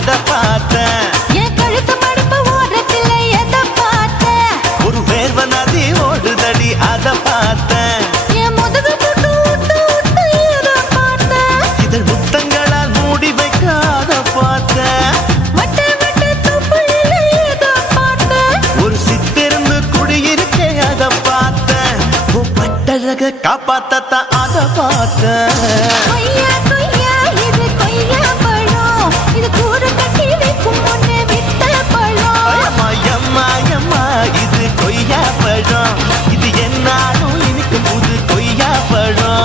அத பார்த்தேன். என் கழுத்து மடுப்பு ஓரத்தில் எதை பார்த்தேன்? ஒரு வேர்வ நதி ஓடுதடி அத பார்த்தேன். என் முதுகு புட்டு ஊத்து ஊத்து எதை பார்த்தேன்? இதழ் முத்தங்களால் மூடி வைக்க அத பார்த்தேன். வட்ட வட்ட தொப்புளில் எதை பார்த்தேன்? ஒரு சித்திருந்து குடியிருக்கே அத பார்த்தேன். பட்டழக காப்பாத்தத்தான் அத பார்த்தேன். கொய்யா கொய்யா இது கொய்யா பழம், இது கூறு கட்டி வைக்கும் முன்னே வித்த பழம். அம்மா இது கொய்யா பழம், இது என்னாலும் இனிக்கும் புது கொய்யா பழம்.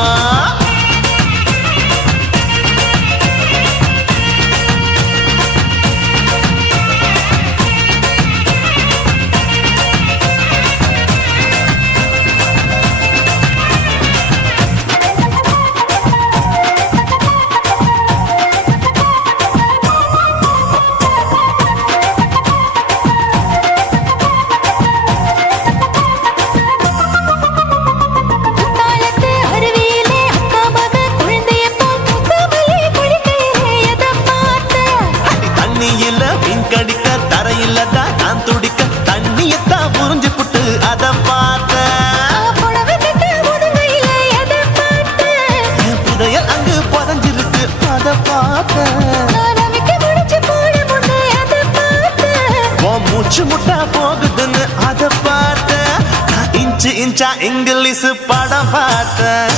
குத்தாலத்து அருவியிலே அக்கா மக குழந்தைய போல் முத்தமல்லி குளிக்கையிலே எதை பார்த்தேன்? தண்ணியில மீன் கடிக்க தரையில தான் நான் துடிக்க தண்ணியத்தான் புரிஞ்சு புட்டு அத பார்த்தேன். புடவை கட்ட முதுகையிலே எதை பார்த்தேன்? என் புதையல் அங்கு புதஞ்சிருக்கு அத பார்த்தேன். நான் ரவிக்கு முடிச்சு போட முன்னே எதை பார்த்தேன்? உன் மூச்சு முட்டா போகுதுன்னு அத பார்த்தேன். நான் இன்ச்சு இன்ச்சா இங்கிலீஷ் படம் பார்த்தேன்.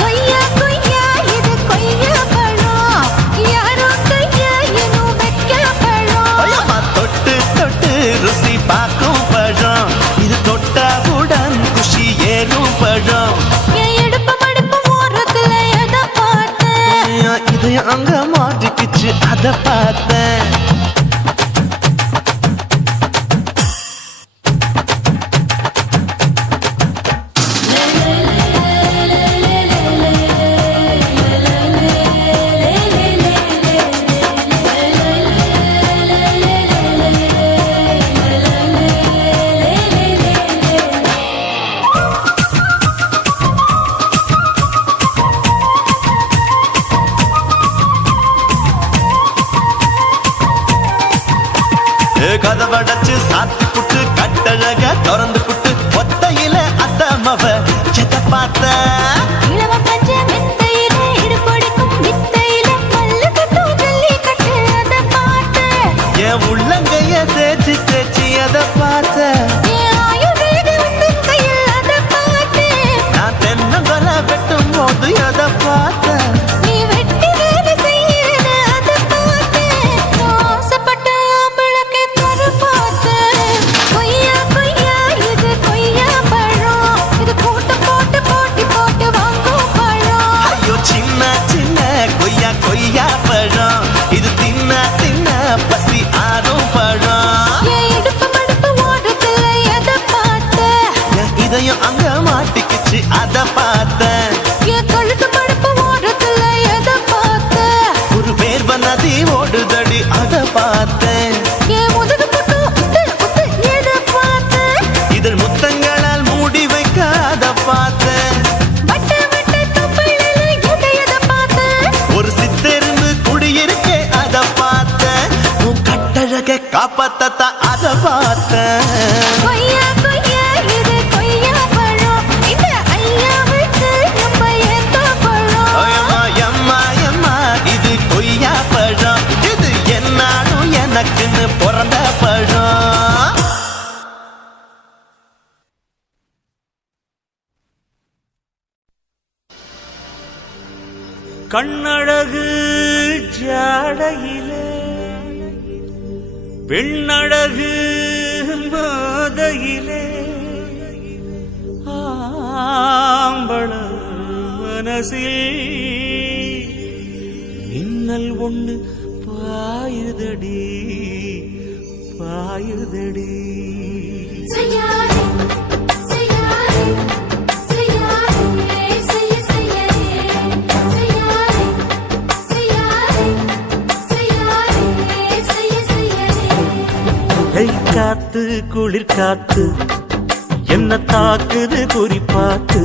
கொய்யா கொய்யா இது கொய்யா பழம், யாரோ கையா எனும் வெக்க பழம். ஐயம்மா, தொட்டு தொட்டு ருசி பார்க்கும் பழம், இது தொட்டாவுடன் குஷி ஏறும் பழம். என் இடுப்பு மடுப்பு ஓரத்துல எதை பார்த்தேன்? என் இதயம் அங்க மாட்டிக்கிச்சு அத பார்த்தேன். கதவடைச்சு சாத்தி புட்டு கட்டழக திறந்து புட்டு ஒத்தையில அத்தமவ செத்த பார்த்த. இளவ பஞ்ச மெத்தையில இடுப்படிக்கும் வித்தையில பல்லு கட்டும் ஜல்லி கட்டு அதை பார்த்தேன். என் உள்ளங்கைய தேய்ச்சி தேய்ச்சி அத பார்த்த. என் ஆயுர்வேத உண்டு கையில் அதை பார்த்தேன். நான் தென்னங்கொலை வெட்டும் போது அத பார்த்த. நீ வெட்டி வேலை செய்யறது அதை பார்த்தேன். நான் ஆசைப்பட்ட ஆம்பளுக்கு தர பார்த்தேன். கொய்யா கொய்யா இது கொய்யா பழம், இது கூட்டு போட்டு போட்டி போட்டு வாங்கும் பழம். ஐயோ சின்ன சின்ன கொய்யா கொய்யா பழம், இது தின்ன தின்ன பசி ஆறும் பழம். என் இடுப்பு மடுப்பு ஓரத்துல எதை பார்த்தேன்? என் இதயம் அங்க மாட்டிக்கிச்சு அத பார்த்தேன். என் கழுத்து மடுப்பு ஓரத்துல எதை பார்த்தேன்? ஒரு வேர்வ நதி ஓடுதடி அத பார்த்தேன். என் முதுகு புட்டு உத்து உத்து எதை பார்த்தேன்? இதழ் முத்தங்களால் மூடி வைக்க அத பார்த்தேன். வட்ட வட்ட தொப்புளில் எதை பார்த்தேன்? ஒரு சித்தெருந்து குடியிருக்கே அத பார்த்தேன். உன் கட்டழக காப்பாத்தத்தான் அத பார்த்தேன். கொய்யா கொய்யா இது கொய்யா பழம், இந்த ஐயாவுக்கு நம்ம ஏத்த பழம். அம்மா இது கொய்யா பழம், இது என்னாலும் எனக்குன்னு பிறந்த பழம். கண்ணழகு ஜாடையிலே பெண்ணழகு மாதையிலே ஆம்பள மனசில் மின்னல் ஒண்ணு பாயுதடி பாயுதடி. காத்து குளிர் காத்து என்ன தாக்குது குறிப்பாத்து.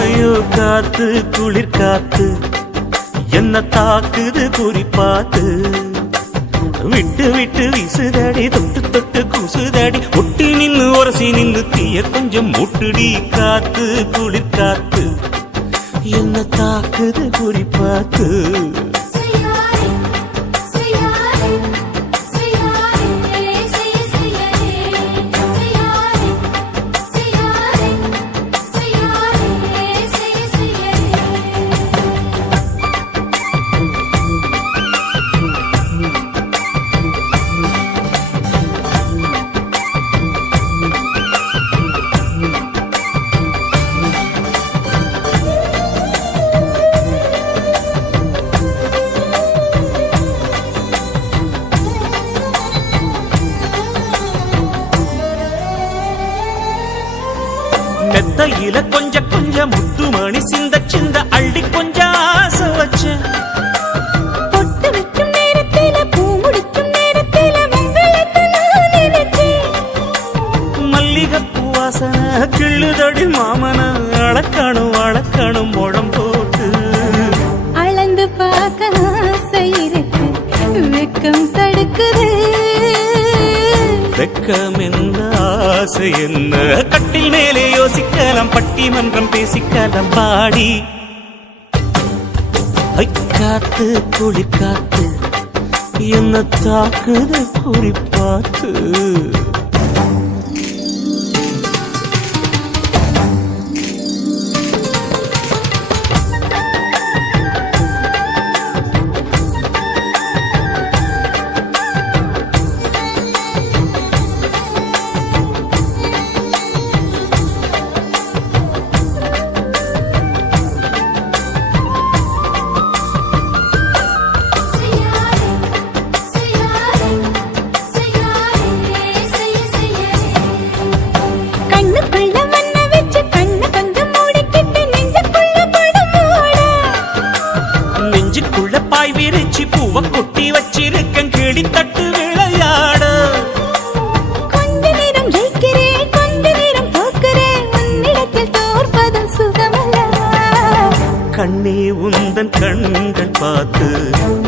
ஐயோ காத்து குளிர் காத்து என்ன தாக்குது குறிப்பாத்து விட்டு விட்டு வீசுதடி தொட்டு தொட்டு கூசுதடி ஒட்டி நின்னு உரசி நின்னு தீய கொஞ்சம் முட்டுடி காத்து குளிர் காத்து என்ன தாக்குது குறிப்பாத்து செய்யாரே செய்யாரே செய்யாரே செய்யாரே செய்யாரே செய்யாரே செய்யாரே மெத்தையில கொஞ்ச கொஞ்ச முத்துமணி சிந்த சிந்த அள்ளி கொஞ்சம் ஆசை வச்ச பொட்டு வைக்கும் நேரத்தில பூ முடிக்கும் நேரத்தில மங்களத்தை நான் நினைச்சேன் மல்லிகைப்பூ வாசனை கிள்ளுதடி மாமன அளக்கணும் அளக்கணும் முழம் போட்டு அளந்து பார்க்க ஆசை இருக்கு வெக்கம் தடுக்குது வெக்கம் என்ன ஆசை என்ன கட்டில் மேலே யோசிக்கலாம் பட்டிமன்றம் பேசிக்கலாம் பாடி ஐ காத்து குளிர் காத்து என்ன தாக்குது குறிப்பாத்து செய்யாரே செய்யாரே செய்யாரே கண்ணுக்குள்ள மண்ண வச்சு கண்ண கொஞ்சம் மூடிக்கிட்டு நெஞ்சுக்குள்ள படம் மூட நெஞ்சுக்குள்ள பாய் விரிச்சு பூவ கொட்டி வச்சிருக்கேன் கிளி தட்டு விளையாட கொஞ்ச நேரம் ஜெயிக்கிறேன் கொஞ்ச நேரம் தோற்கிறேன் உன்னிடத்தில் தோற்பதும் சுகமல்லவா கண்ணே உந்தன் கண்கள் பார்த்து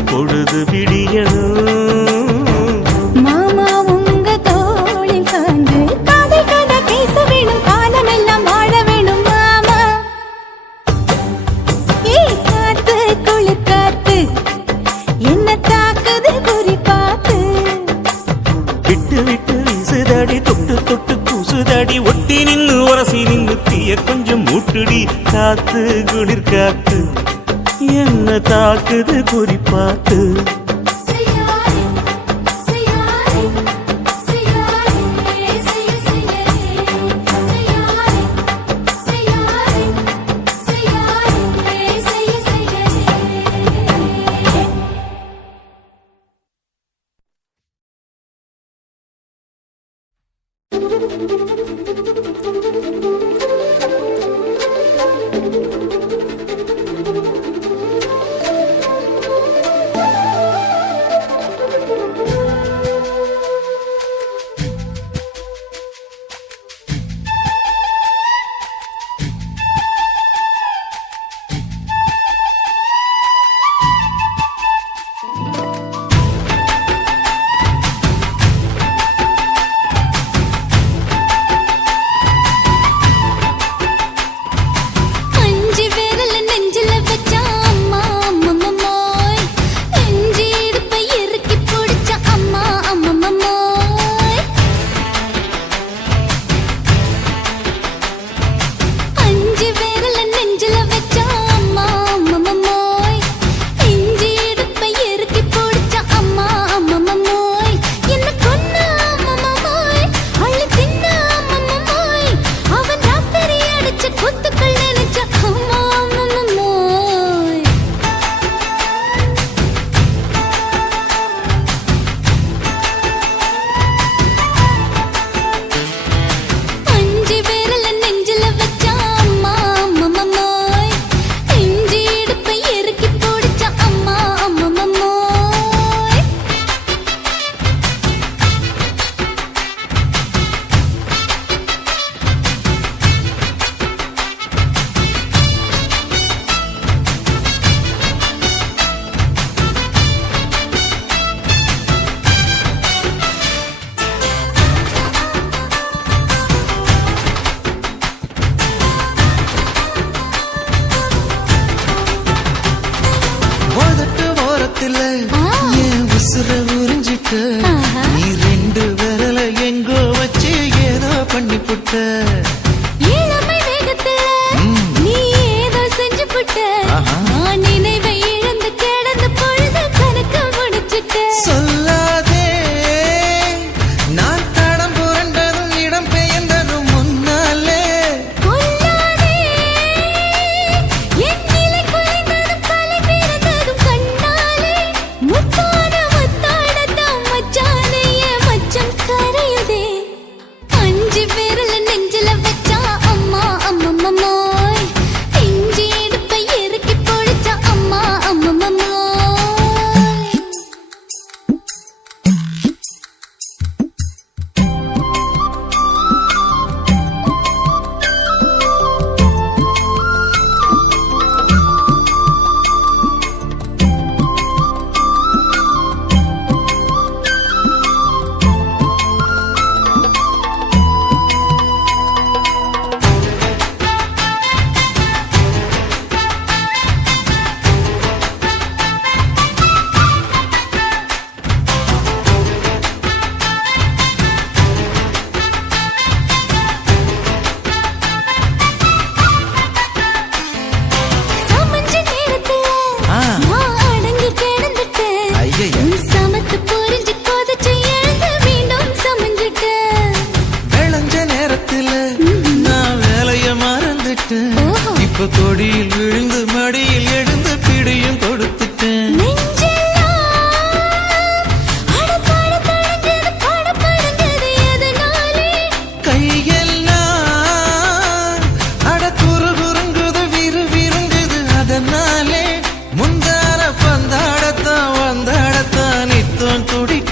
பொழுது விடியணும் மாமா உங்க தோளில் சார்ந்து காதல் கதை பேச வேணும் காலமெல்லாம் வாழ வேணும் மாமா ஏய் காத்து குளிர் காத்து என்ன தாக்குது குறி பார்த்து விட்டு விட்டு வீசுதடி தொட்டு தொட்டு கூசுதடி ஒட்டி நின்னு உரசி நின்னு தீய கொஞ்சம் மூட்டுடி காத்து குளிர் காத்து என்ன தாக்குது குறிப்பாத்து செய்யாரே செய்யாரே செய்யாரே செய்யாரே செய்யாரே செய்யாரே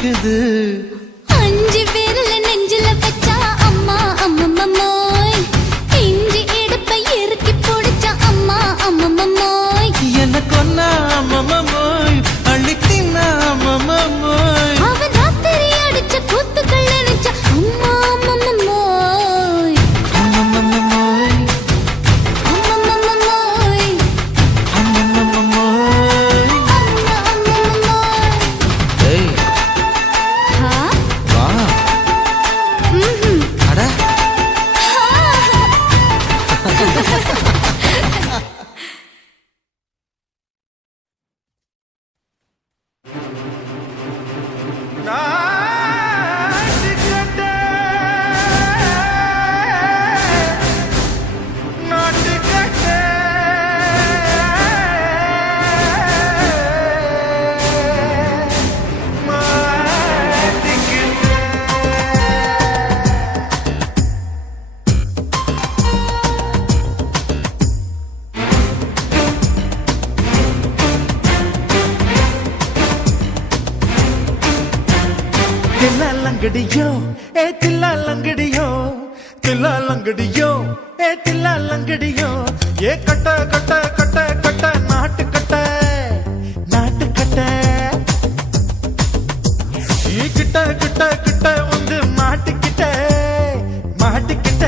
இருக்குது. 5 விரல நெஞ்சில வச்சா அம்மா அம்மம்மம்மோய், இஞ்சி இடுப்பை இறுக்கி பிடிச்சா அம்மா அம்மம்மம்மோய், எனக்கு ஒன்னா அம்மம்மோய், அள்ளித்தின்னா அம்மம்மோய். அவன் ராத்திரி அடிச்ச கூத்துக்கள் நினைச்சா அம்மா அம்மம்மம்மோய், அம்மம்மோய், அம்மம்மம்மோய், அம்மம்மோய். அம்மா அம்மம்மம்மோய். ஏய் ஹா? வா. ம்ஹும். அட தில்லாலங்கடியோ ஏ தில்லாலங்கடியோ, தில்லாலங்கடியோ ஏ தில்லாலங்கடியோ, ஏ கட்ட கட்ட கட்ட கட்ட நாட்டு கட்ட நாட்டு கட்ட. நீ கிட்ட கிட்ட கிட்ட வந்து மாட்டிக்கிட்ட மாட்டிக்கிட்ட.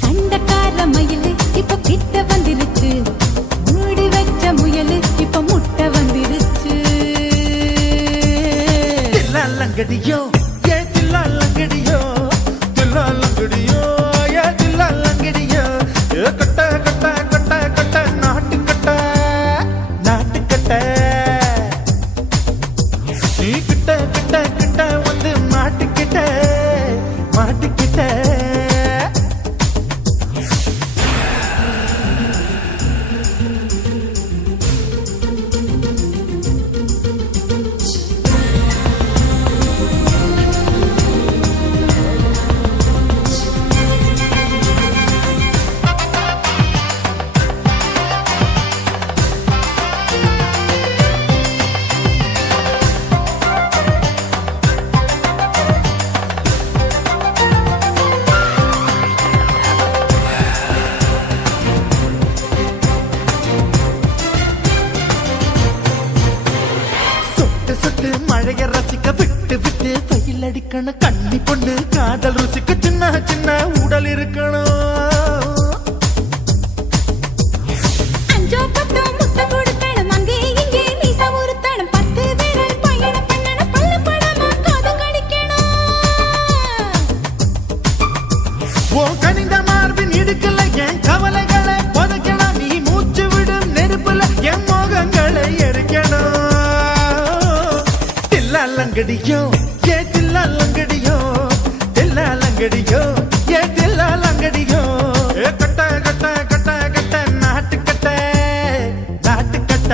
சண்டைக்கார மயிலு இப்ப கிட்ட வந்துருச்சு, மூடி வச்ச முயலு இப்ப முட்டை வந்துருச்சு. தில்லாலங்கடியோ ஏ தில்லாலங்கடியோ, தில்லாலங்கடியோ ஏ தில்லாலங்கடியோ, ஏ கட்ட கட்ட கட்ட கட்ட நாட்டு கட்ட நாட்டு கட்ட. நீ கிட்ட கிட்ட கிட்ட வந்து மாட்டிக்கிட்ட மாட்டிக்கிட்ட. சொட்டு சொட்டு மழைய ரசிக்க விட்டு விட்டு வெயில் அடிக்கணும். கண்ணி பொண்ணு காதல் ருசிக்க சின்ன சின்ன உடல் இருக்கணும். அஞ்சோ பத்தோ முட்டை கொடுக்கணும், அங்கே இங்கே மீசா உருத்தணும், 10 விரல் பயணம் பண்ணணும், பல்ல படமா காது கடிக்கணும். ஓ கனிந்த மார்பின் இடுக்கல என் கவலைகளை புதைக்கணும். நீ மூச்சு விடும் நெருப்புல என் மோகங்களை எரிக்கணும். தில்லாலங்கடியோ ஏ தில்லாலங்கடியோ, தில்லாலங்கடியோ ஏ தில்லாலங்கடியோ, ஏ கட்ட கட்ட கட்ட கட்ட நாட்டு கட்ட நாட்டு கட்ட.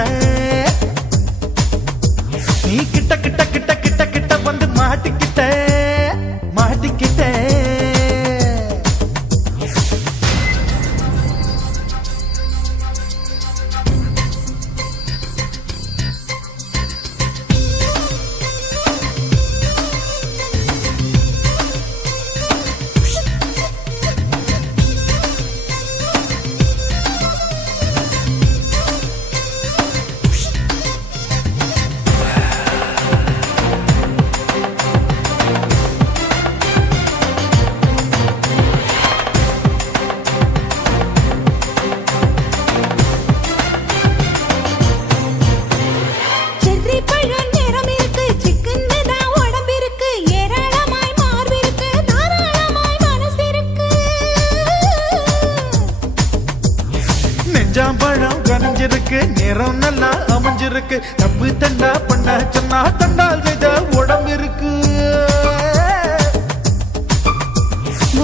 நீ கிட்ட கிட்ட கிட்ட கிட்ட கிட்ட வந்து மாட்டிக்கிட்ட மாட்டிக்கிட்ட. செர்ரி பழம் நிறம் இருக்கு, சிக்கன்னு தான் உடம்பிருக்கு, ஏராளமாய் மார்பிருக்கு, தாராளமாய் மனசிருக்கு. நெஞ்சாம்பழம் கனிஞ்சிருக்கு, நிறம் நல்லா அமைஞ்சிருக்கு, தப்பு தண்டா பண்ண சொன்னா தண்டால் செய்த உடம்பு இருக்கு.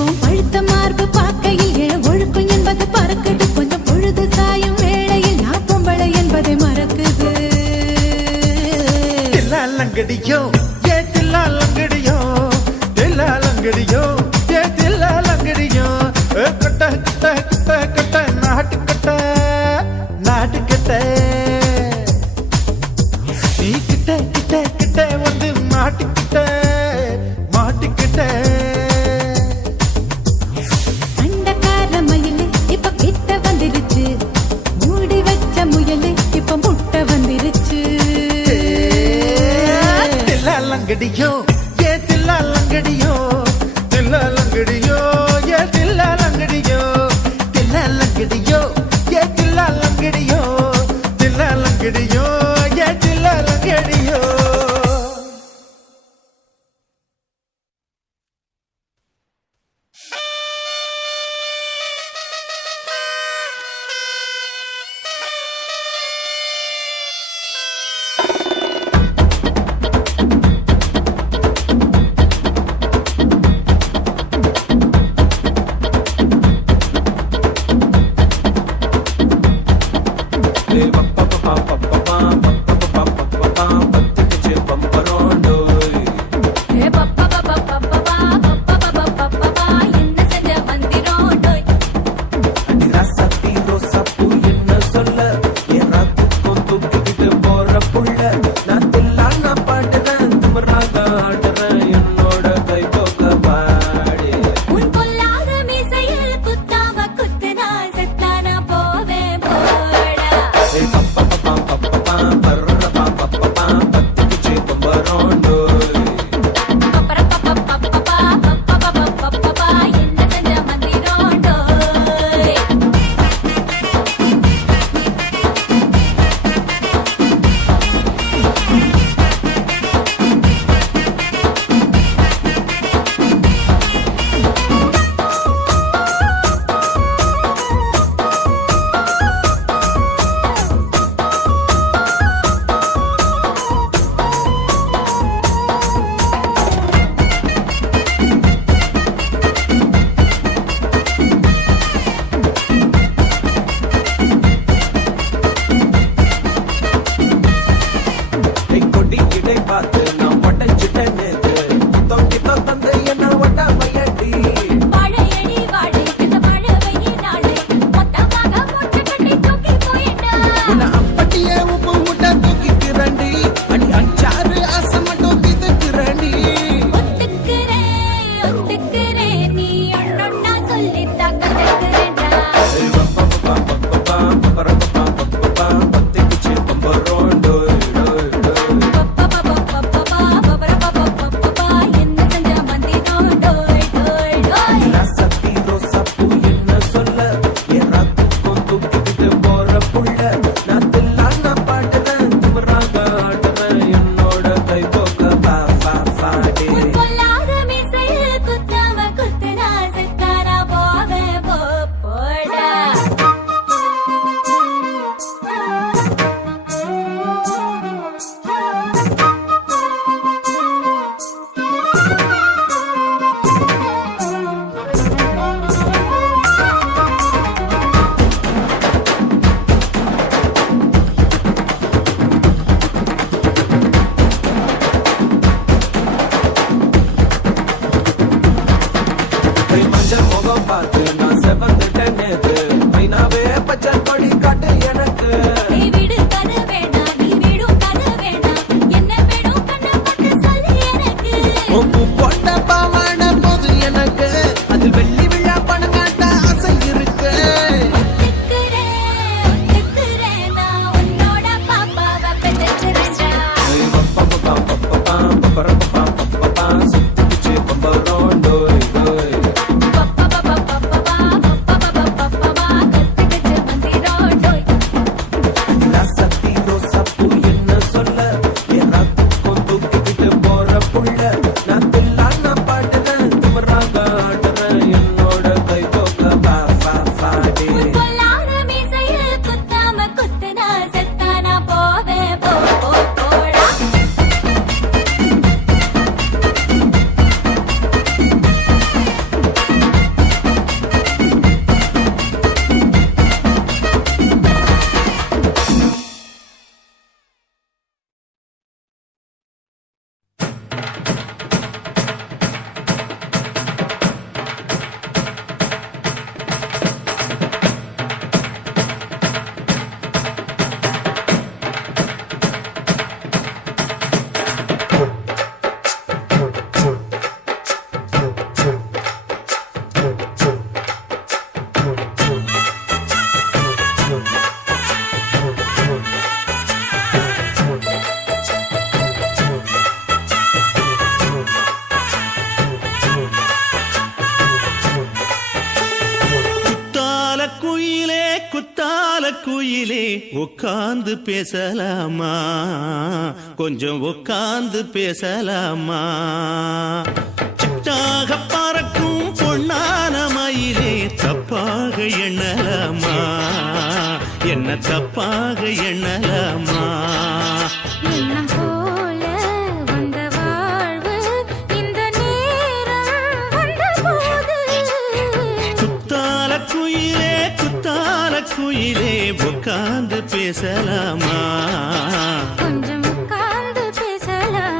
உன் பழுத்த மார்பு பார்க்கையில் எழ ஒழுக்கம் என்பது பறக்குது, கொஞ்சம் பொழுது சாயும் வேளையில் நான் பொம்பளை என்பதை மறக்குது. தில்லாலங்கடியோ ஏ தில்லாலங்கடியோ, தில்லாலங்கடியோ ஏ தில்லாலங்கடியோ, ஏ கட்ட கட்ட கட்ட கட்ட நாட்டு கட்ட நாட்டு கட்ட. நீ கிட்ட லங்கடியோ ஏ தில்லா லங்கடியோ தில்லா லங்கடியோ ஏ தில்லா லங்கடியோ தில்லா லங்கடியோ ஏ தில்லா லங்கடியோ தில்லா லங்கடியோ ஏ தில்லா லங்கடியோ. உட்கார்ந்து பேசலாமா கொஞ்சம் உட்கார்ந்து பேசலாமா சிட்டாக பறக்கும் பொன்னான மயிலே தப்பாக எண்ணலாமா என்ன தப்பாக எண்ணலாமா எண்ணம் போல வந்த வாழ்வு இந்த நேரம் வந்தபோது குத்தால குயிலே உட்கார்ந்து பேசலாமா கொஞ்சம் உட்கார்ந்து பேசலாமா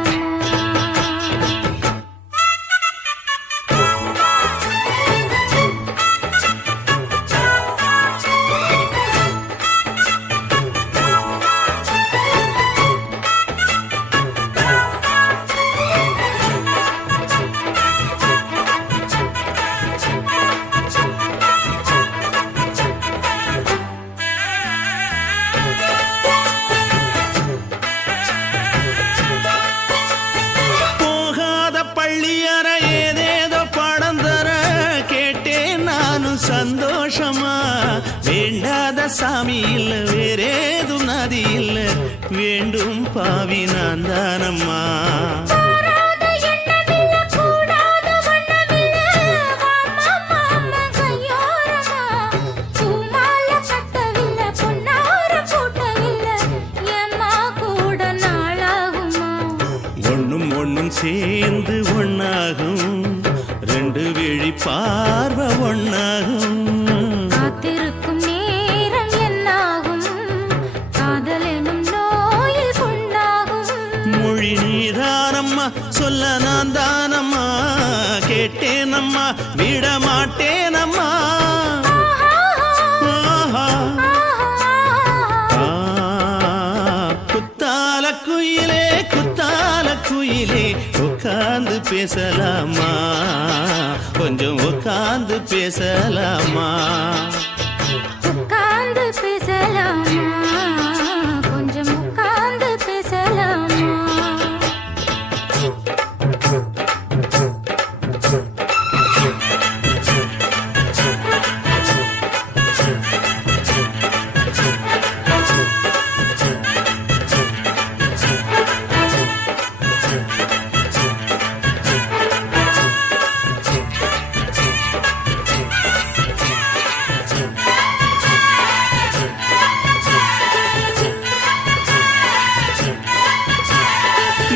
சந்தோஷமா வேண்டாத சாமி இல்ல வேறேது நதி இல்ல வேண்டும் பாவி நான் தானம்மா ஒண்ணும் சேர்ந்து ஒன்னாகும் ரெண்டு விழி பார்வை ஒன்னாகும் காத்திருக்கும் நேரம் என்னாகும் காதல் எனும் நோயில் புண்ணாகும் மொழி நீதானம்மா சொல்ல நான் தானம்மா கேட்டேனம்மா விட மாட்டேனம்மா குத்தால குயிலே உட்கார்ந்து பேசலாமா கொஞ்சம் உட்கார்ந்து பேசலாமா உட்கார்ந்து பேசலாமா கொஞ்சம் உட்கார்ந்து பேசலாமா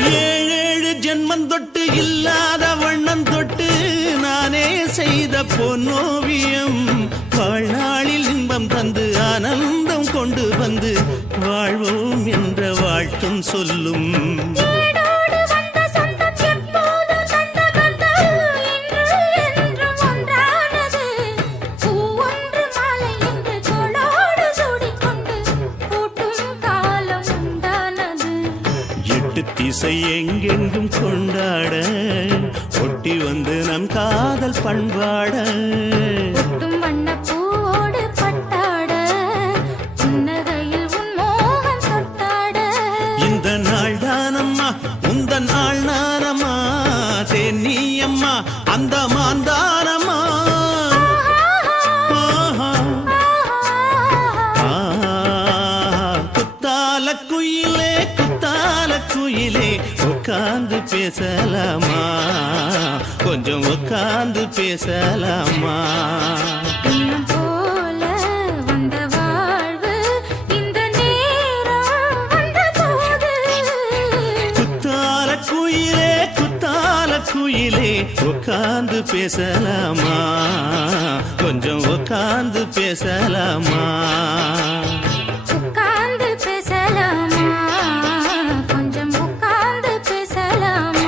7 ஜென்மம் தொட்டு இல்லாத வண்ணம் தொட்டு நானே செய்த பொன்னோவியம் வாழ்நாளில் இன்பம் தந்து ஆனந்தம் கொண்டு வந்து வாழ்வோம் என்ற வாழ்த்தும் சொல்லும் திசை எங்கெங்கும் கொண்டாட ஒட்டி வந்து நம் காதல் பண்பாட வண்ணப்பூவோடு பட்டாட புன்னகையில் உன் மோகம் தொட்டாட இந்த நாள் தானம்மா உந்த நாள் நானம்மா தென்னியம்மா அந்த மாந்தானம்மா குத்தால குயிலே குயிலே உட்கார்ந்து பேசலாமா கொஞ்சம் உட்கார்ந்து பேசலாமா இன்னும் போல வந்த வாழ்வு இந்த நேரம் வந்தபோது குத்தால குயிலே உட்கார்ந்து பேசலாமா கொஞ்சம் உட்கார்ந்து பேசலாமா உட்கார்ந்து பேசலாமா கொஞ்சம் உட்கார்ந்து பேசலாமா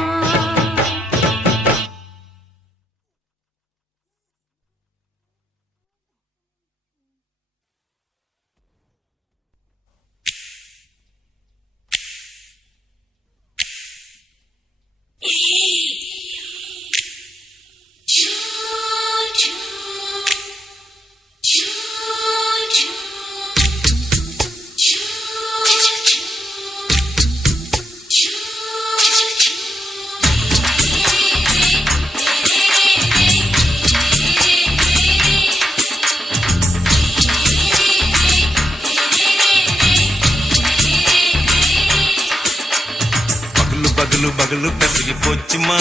பகலு பகலு கசகி போச்சுமா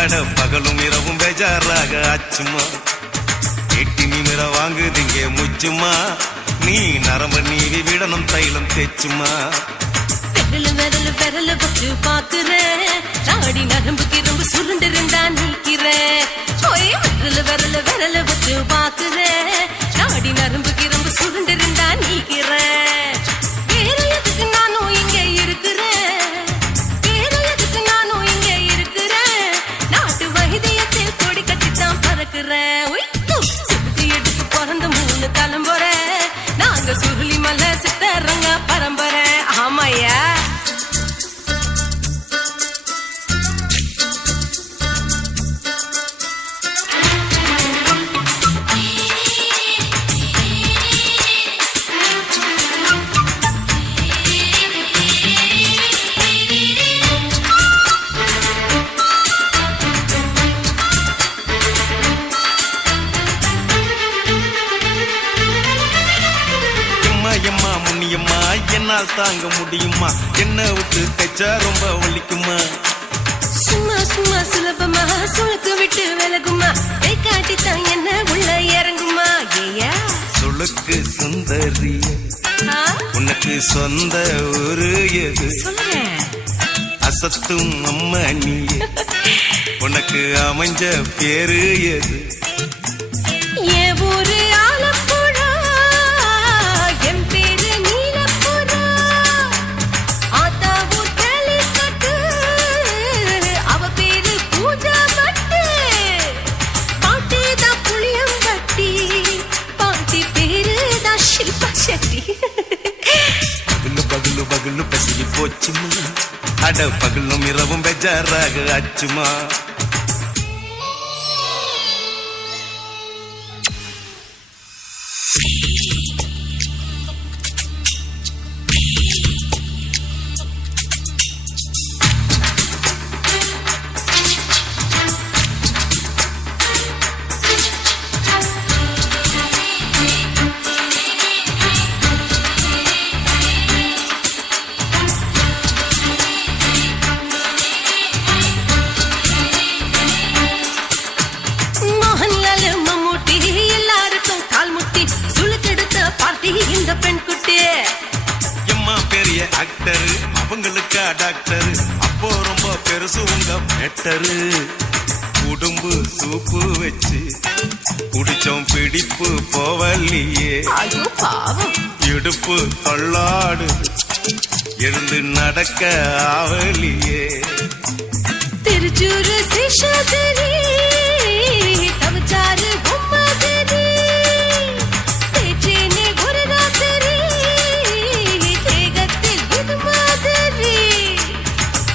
அட பகலும் இரவும் பேஜாராக ஆச்சுமா எட்டி நிமிர வாங்குதிங்க முச்சுமா நீ நரம்ப நீவி விடணும் தைலம் தேச்சுமா விரல விரல வச்சு பாக்குறேன் நாடி நரம்பு கிரம்பு சுருண்டு இருந்தா நீக்கிறேன் விரல விரல வச்சு பாக்குறேன் நாடி நரம்பு கிரம்பு சுருண்டு இருந்தா நீக்கிறேன் வேற எதுக்கு நானும் இங்க இருக்கிறேன் வேற எதுக்கு நானும் இங்க இருக்கிறேன் நாட்டு வைத்தியத்தில் கொடி கட்டித்தான் பறக்கிறேன் சுத்தி எடுத்து பிறந்த 3 தலைமுறை நாங்க சுருளி மலை சித்தரங்க பரம்பரை ஆமாயா எம்மா முன்னியம்மா என்னால் தாங்க முடியுமா என்ன விட்டு தைச்சா ரொம்ப வலிக்குமா சும்மா சும்மா சுலபமா சுளுக்கு விட்டு விலகுமா கை காட்டித்தான் என்ன உள்ள இறங்குமா ஏயா சுளுக்கு சுந்தரி உனக்கு சொந்த ஊரு எது சொல்றேன் அசத்தும் அம்மா நீ உனக்கு அமைஞ்ச பேரு எது என் ஊரு ஆலப்புழா என் பேரு நீலப்புறா ஆத்தா ஊர் கேலிக்கட்டு அவ பேரு பூஜா பட்டு பாட்டி தான் புளியம் கட்டி பாட்டி பேரு தான் ஷில்பா செட்டி பகலு பகலு பகலு பசிக்கு போச்சுமா அட பகலும் இரவும் பெஜாராக ஆச்சுமா இந்த பெண் குட்டி எம்மா பெரிய ஆக்டர் அவங்களுக்கா டாக்டர் அப்போ ரொம்ப பெருசு உங்க மேட்டரு உடும்பு சூப்பு வச்சு குடிச்சோம் பிடிப்பு போவல்லையே ஐயோ பாவம் இடுப்பு தள்ளாடு எழுந்து நடக்க ஆவலியே திருச்சூரு சிஷாதிரி தவச்சாரு பொம்மாதிரி தேச்சேனே ஒரு ராத்திரி தேகத்தில் இது மாதிரி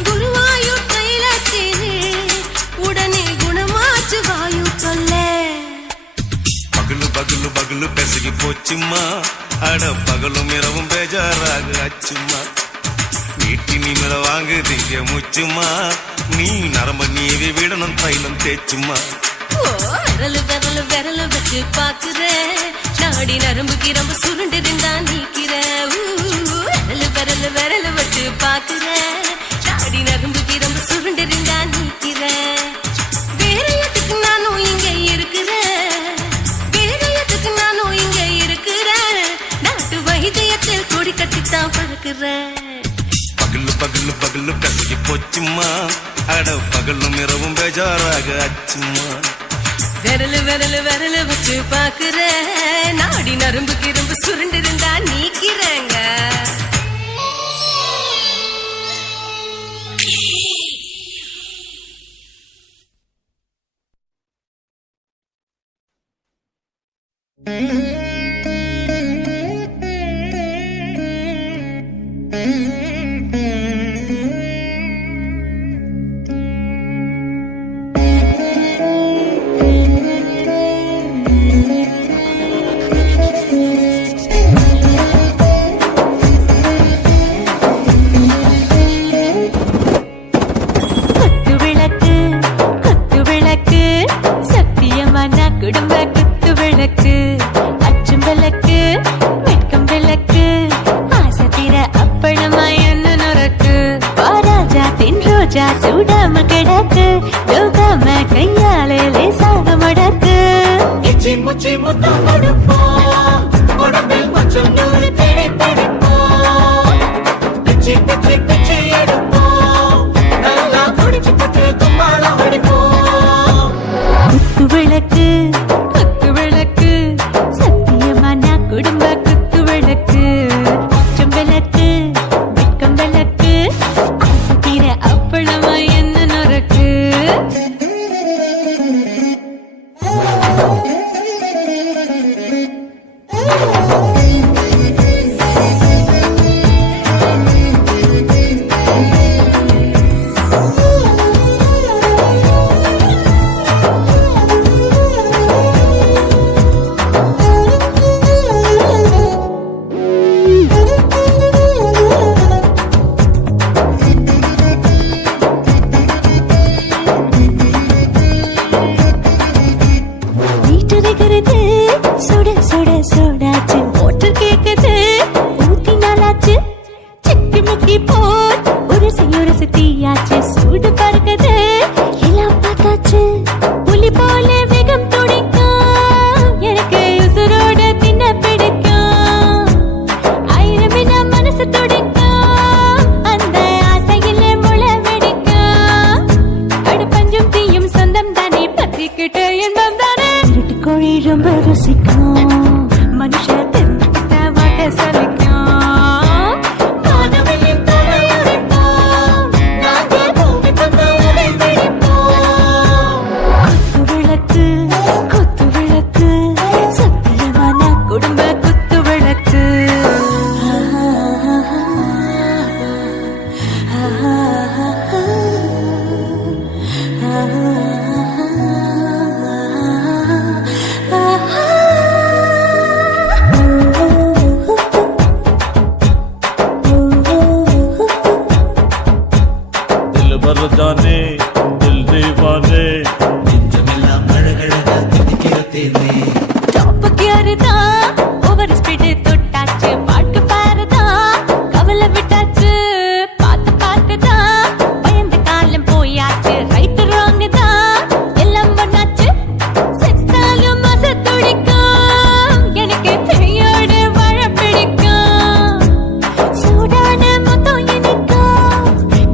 குருவாயூர் தைலத்திலே உடனே குணமாச்சு வாயு சொல்ல பகலு பகலு பகலு பெசகி போச்சுமா அட பகலும் இரவும் பேஜாராக ஆச்சுமா நீட்டி நிமிர வாங்குதீங்க முச்சுமா நீ நரம்ப நீவி விடணும் தைலம் தேச்சுமா விரல் விரல் வச்சு பாக்குறேன் நாடி நரம்பு கிரம்பு சுருண்டு இருந்தா நீக்கிறேன் விரல் வச்சு பாக்குறேன் நாடி நரம்பு கிரம்பு சுருண்டு இருந்தா நீக்கிறேன் வேற எதுக்கு நானும் இங்க இருக்கிறேன் வேற எதுக்கு நானும் இங்க இருக்கிறேன் நாட்டு வைத்தியத்தில் கொடி கட்டித்தான் பறக்கிறேன் பகலு பகலு பகலு கசகி போச்சுமா அட பகலும் இரவும் பேஜாராக ஆச்சுமா விரல் வச்சு பாக்குறேன் நாடி நரம்பு கிரம்பு சுருண்டு இருந்தா நீக்கிறேங்க குடும்ப குத்து விளக்கு ரோஜா சூடாம கிடக்கு யோகாம கையாலே லேசாக மடக்கு இச்சி முச்சி முத்தம் கொடுப்போம் உடம்பில் கொஞ்சம் நூறு தேடி பிடிப்போம் பிச்சி பிச்சி பிச்சி எடுப்போம் நல்லா குடிச்சு பட்டு கும்மாளம் அடிப்போம் குத்து விளக்கு சத்தியமான குடும்ப குத்து விளக்கு அச்சம் விளக்கு வெட்கம் விளக்கு ஆசை தீர அப்பளமா என்ன நொறுக்கு வீட்டரைக்கிறது சுட சுட சோடாச்சு மோட்டர் கேக்குது ஊத்தி நாளாச்சு சிக்கி முக்கி போல் உரசி தீயாச்சு சூடு பறக்குது எல்லாம் பார்த்தாச்சு புலி போல வேகம் துடிக்கும் எனக்கு உசுரோட தின்ன பிடிக்கும் ஆயிரம் வினா மனசு துடிக்கும் அந்த ஆசையில முளை வெடிக்கும் அடு பஞ்சும் தீயும் சொந்தம் தானே பத்திக்கிட்டு என்பம் தானே இருட்டு கோழி ரொம்ப ருசிக்கும் மனுஷ தெரிஞ்சுக்கிட்ட வாட்ட சலிக்கும் வானவெளியின் தலையுடைப்போம் நாங்கள் பூமி தந்த உடை பிடிப்போம் குத்து விளக்கு சத்தியமான குடும்ப குத்து விளக்கு दिल भर जाने दिल दीवाने நெஞ்சமெல்லாம் அழகழகா தித்திக்கிறதேனே டாப் கியர் தான் ஓவர் ஸ்பீடு தொட்டாச்சு பாட்டு பாருதான் கவலை விட்டாச்சு பார்த்து தான் பயந்து காலம் போயாச்சு ரைட் ராங் தான் எல்லாம் பண்ணாச்சு செத்தாலும் மச துடிக்கும் எனக்கு பெரியோடு வாழ பிடிக்கும் சூடான மொத்தம் எனக்கும்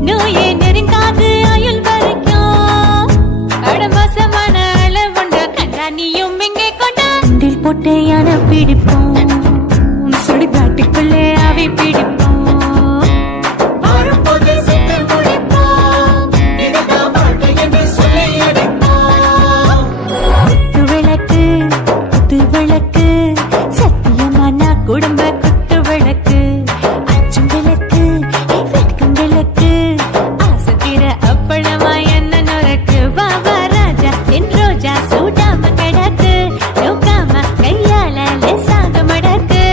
நோயே நெருங்காது ஆயுள் வரைக்கும் கடமசமான அளவுண்ட கண்டா நீயும் இங்கே கொண்டா உண்டில் போட்டு யானை பிடிப்போம் சுடுகாட்டுக்குள்ளே அவை பிடிப்போம் வாழும்போது செத்து முடிப்போம் இதுதான் வாழ்க்கை என்று சொல்லி அடிப்போம் குத்து விளக்கு சத்தியமான குடும்ப குத்து விளக்கு அச்சும் விளக்கு வெட்கம் விளக்கு ஆசை தீர அப்பளமா என்ன நொறுக்கு வா வா ராஜா என் ரோஜா சூடாம கிடக்கு யோகாம கையால லேசாக மடக்கு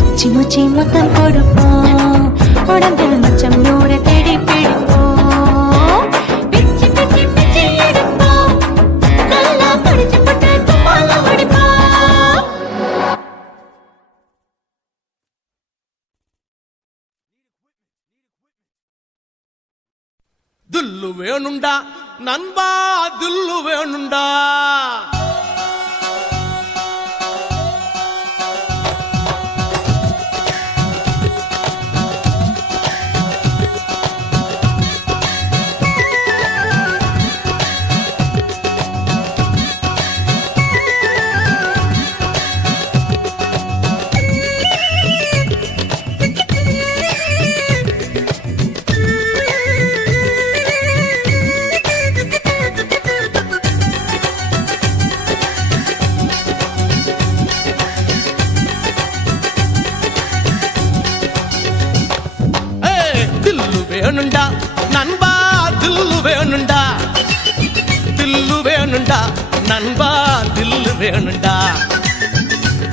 இச்சி முச்சி மொத்தம் கொடுப்போம் உடம்பில் மச்சம் நூறு தேடி பிடிப்போம் பிச்சி பிச்சி பிச்சி எடுப்போம் நல்லா படிச்சு போட்டு கும்மாளம் அடிப்போம் தில்லு வேணுண்டா நண்பா தில்லு வேணுண்டா வேணுண்டா நண்பா தில்லு வேணுண்டா தில்லு வேணுண்டா நண்பா தில்லு வேணுண்டா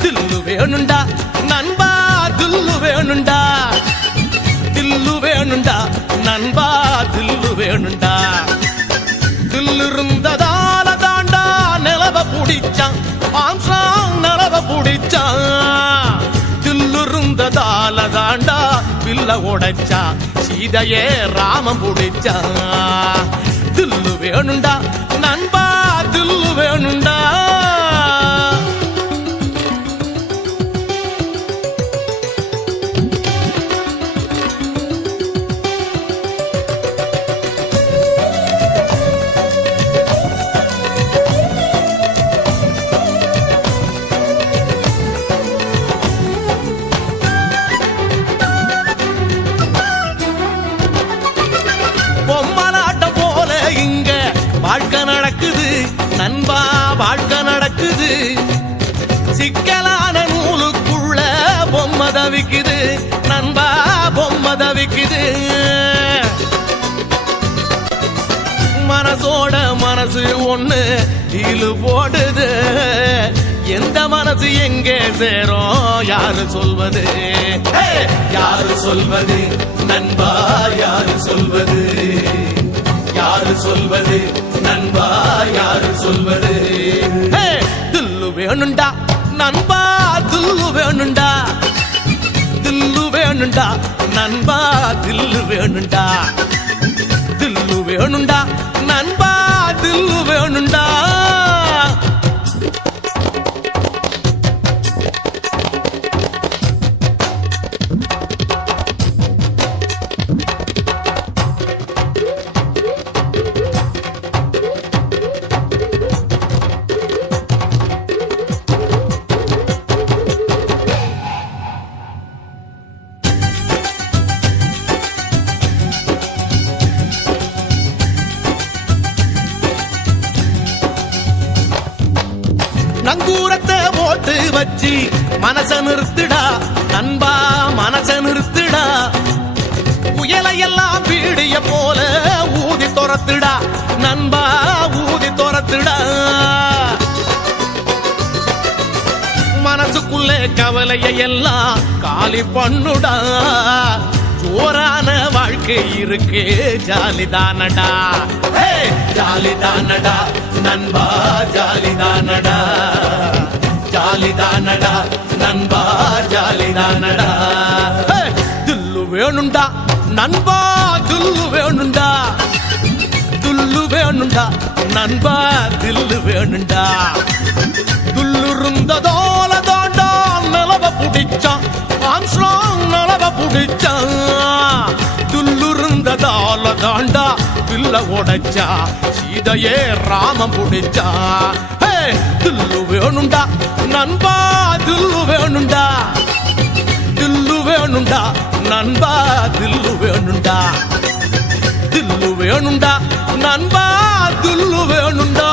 தில்லு வேணுண்டா நண்பா தில்லு வேணுண்டா தில்லு வேணுண்டா நண்பா தில்லு வேணுண்டா தில்லு இருந்ததால தாண்டா நிலவ புடிச்சான் ஆம்சாங் நிலவ புடிச்சான் தில்லு இருந்ததால தாண்டா வில்ல உடைச்சா சீதையே ராமம் பிடிச்சா தில்லு வேணுண்டா நண்பா தில்லு வேணுண்டா பொம்மலாட்டம் போல இங்க வாழ்க்கை நடக்குது நண்பா வாழ்க்கை நடக்குது சிக்கலான நூலுக்குள்ள பொம்மை தவிக்குது நண்பா பொம்மை தவிக்குது மனசோட மனசு ஒண்ணு டீலு போடுது எந்த மனசு எங்கே சேரும் யாரு சொல்வது யாரு சொல்வது நண்பா யாரு சொல்வது யாரு சொல்வது நண்பா யாரு சொல்வது தில்லு வேணுண்டா நண்பா தில்லு வேணுண்டா தில்லு வேணுண்டா நண்பா தில்லு வேணுண்டா தில்லு வேணுண்டா நண்பா தில்லு வேணுண்டா நங்கூரத்தை போட்டு வச்சு மனச நிறுத்துடா நண்பா மனச நிறுத்துடா புயலையெல்லாம் பீடிய போல ஊதி துரத்துடா நண்பா ஊதி துரத்துடா மனசுக்குள்ளே கவலையை எல்லாம் காலி பண்ணுடா ஜோரான வாழ்க்கை இருக்கு ஜாலிதானடா ஜாலிதானடா நண்பா ஜாலிதானடா ஜாலிதானடா நண்பா ஜாலிதானடா தில்லு வேணுண்டா நண்பா தில்லு வேணுண்டா தில்லு வேணுண்டா நண்பா தில்லு வேணுண்டா துள்ளு இருந்ததோல தாண்டா நிலவ புடிச்சான் ஆம்ஸ்ட்ராங் நிலவ புடிச்சான் துள்ளு இருந்ததால தாண்டா வில்ல உடைச்சா சீதையே ராமம் புடிச்சா தில்லு வேணுண்டா நண்பா தில்லு வேணுண்டா தில்லு வேணுண்டா நண்பா தில்லு வேணுண்டா தில்லு வேணுண்டா நண்பா தில்லு வேணுண்டா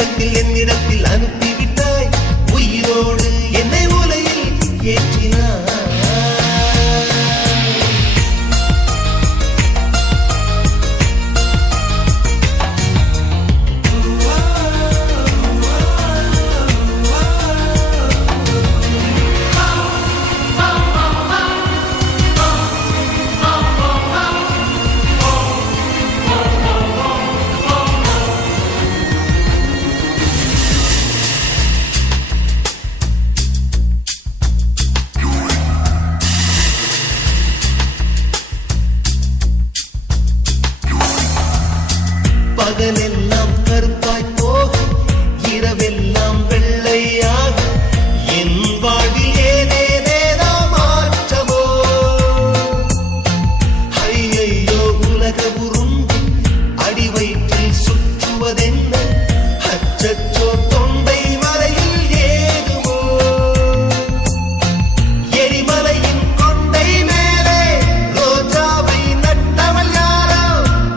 என்னிடத்தில் அனுப்பிவிட்டாய் உயிரோடு என்னை உலையில் ஏற்றினாய் பகலெல்லாம் கருப்பாய் போகும் இரவெல்லாம் வெள்ளையாக என் வாழ்வில் ஏதேதேதோ மாற்றமோ ஐயையோ உலக உருண்டு அடி வயிற்றில் சுற்றுவதென்ன அச்சச்சோ தொண்டை மலையில் ஏதுமோ எரிமலையின் கொண்டை மேலே ரோஜாவை நட்டவள் யாரோ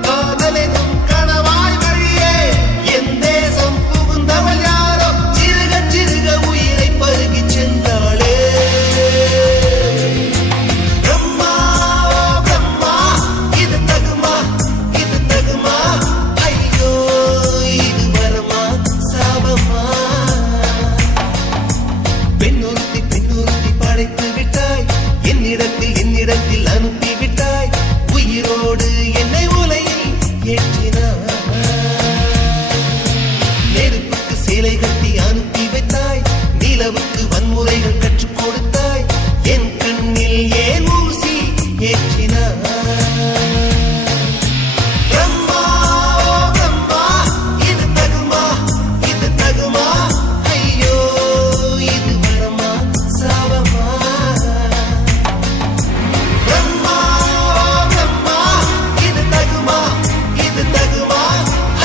காதலெனும் கணவாய் வழியே என் தேசம் புகுந்தவள் யாரோ சிறுக சிறுக உயிரை பருகிச் சென்றாளே பிரம்மா பிரம்மா இது தகுமா ஐயோ இது வரமா சாபமா பெண்ணொருத்தி படைத்து விட்டாய் என்னிடத்தில் அனுப்பி விட்டாய் உயிரோடு என்னை உலையில் ஏற்றினாய் நெருப்புக்கு சேலை கட்டி அனுப்பி வைத்தாய் நிலவுக்கு வன்முறைகள் கற்றுக் கொடுத்தாய் என் கண்ணில் ஏன் ஊசி ஏற்றினாய் பிரம்மா பிரம்மா இது தகுமா ஐயோ இது வரமா சாபமா பிரம்மா பிரம்மா இது தகுமா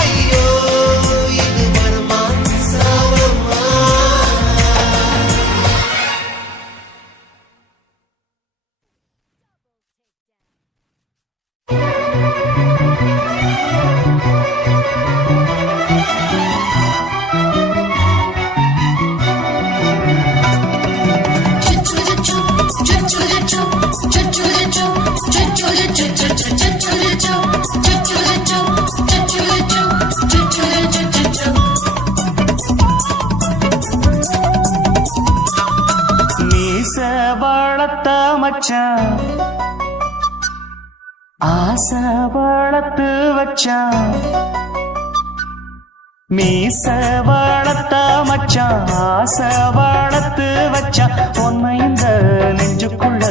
ஐயோ இது வரமா சாபமா மீச வளர்த்த மச்சான் ஆசை வளர்த்து வச்சான் மீச வளர்த்த மச்சான் ஆசை வளர்த்து வச்சான் உன்னை இந்த நெஞ்சுக்குள்ள